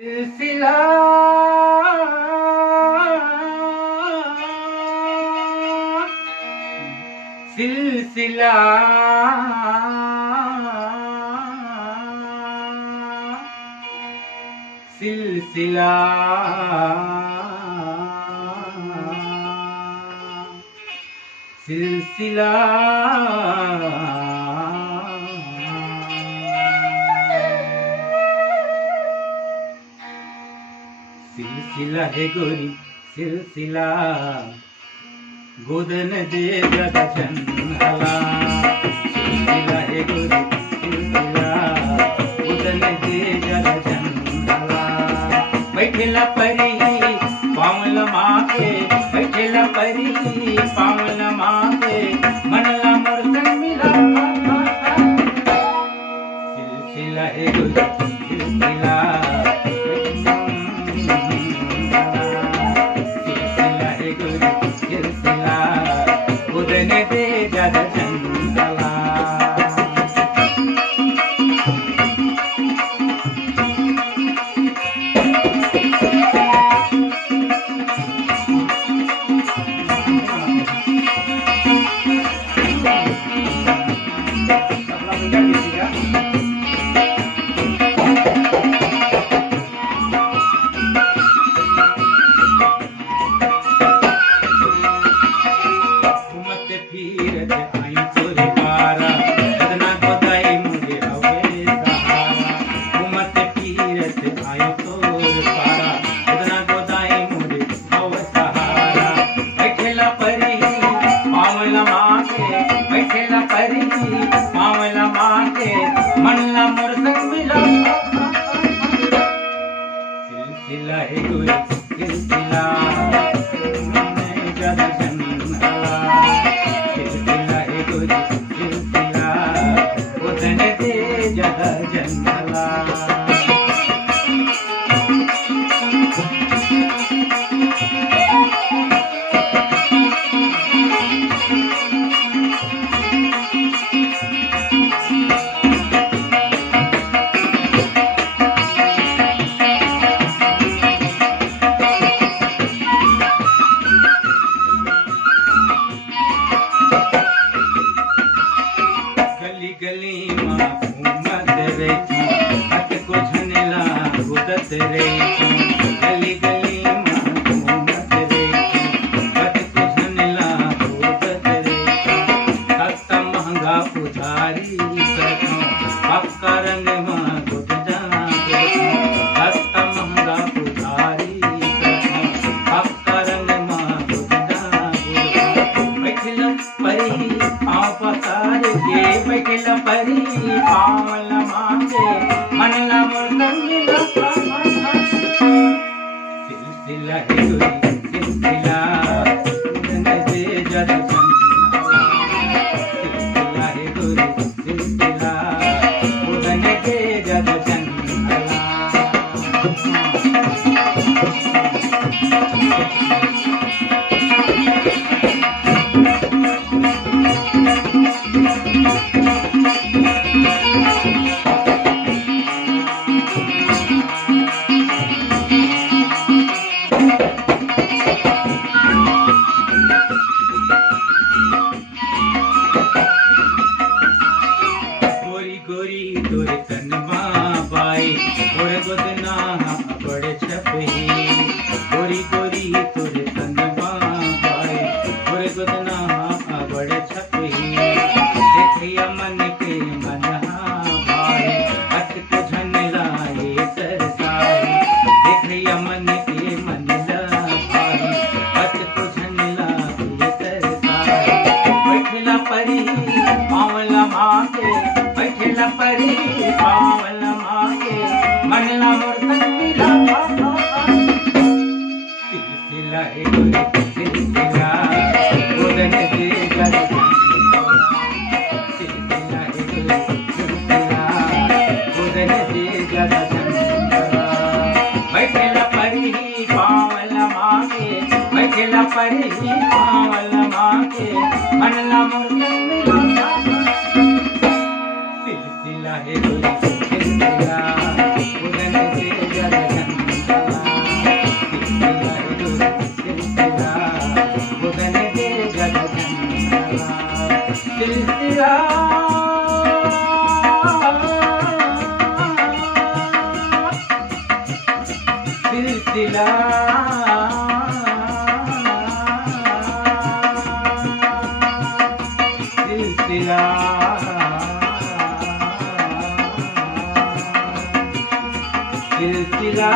सिलसिला सिलसिला सिलसिला सिलसिला सिलसिला है गोरी सिलसिला गोदन दे गदा चंदला सिलसिला है गोरी सिलसिला गोदन दे गदा चंदला बैठेला परी पावल माके बैठेला परी पावल माके मनला मर्दन मिला सिलसिला है गोरी सिलसिला मनला मोर संग मिला सिलसिला है गोरी सिलसिला जद जंगला सिलसिला है गोरी सिलसिला उदन दे जद जंगला गली मां घूमत रे हट को झनेला गुदत रे गली गली मां घूमत रे हट को झनेला गुदत रे सस्ता महंगा पुजारी सखो पक्का रंग मां गुद जाना सस्ता महंगा पुजारी सखो पक्का रंग मां गुद जाना बैठल परी पाँव पसार के बैठल परी पावल मांगे मनला मोर मिला सिलसिला है गोरी सिलसिला उदन दे जद सिलसिला है गोरी सिलसिला उदन दे जद गोरी तोरे तनवा बाई तोरे गोदना बड़े छपे गोरी गोरी तोरे तनवा बाई तोरे गोदना बड़े छपे देखिया मन के मन भाई हट को झनला ये सरसाई देखिया मन के मन भाई हट को झनला ये सरसाई बैठला परी पावला माके बैठला परी पावल माके मनला मोर संग मिला सिलसिला है गोरी सिलसिला गोदन दे जद सिलसिला है गोरी सिलसिला गोदन दे जद बैठला परी पावल माके बैठला परी पावल माके मनला मोर संग मिला सिलसिला है गोरी सिलसिला उदन दे जद सिलसिला सिलसिला सिलसिला सिलसिला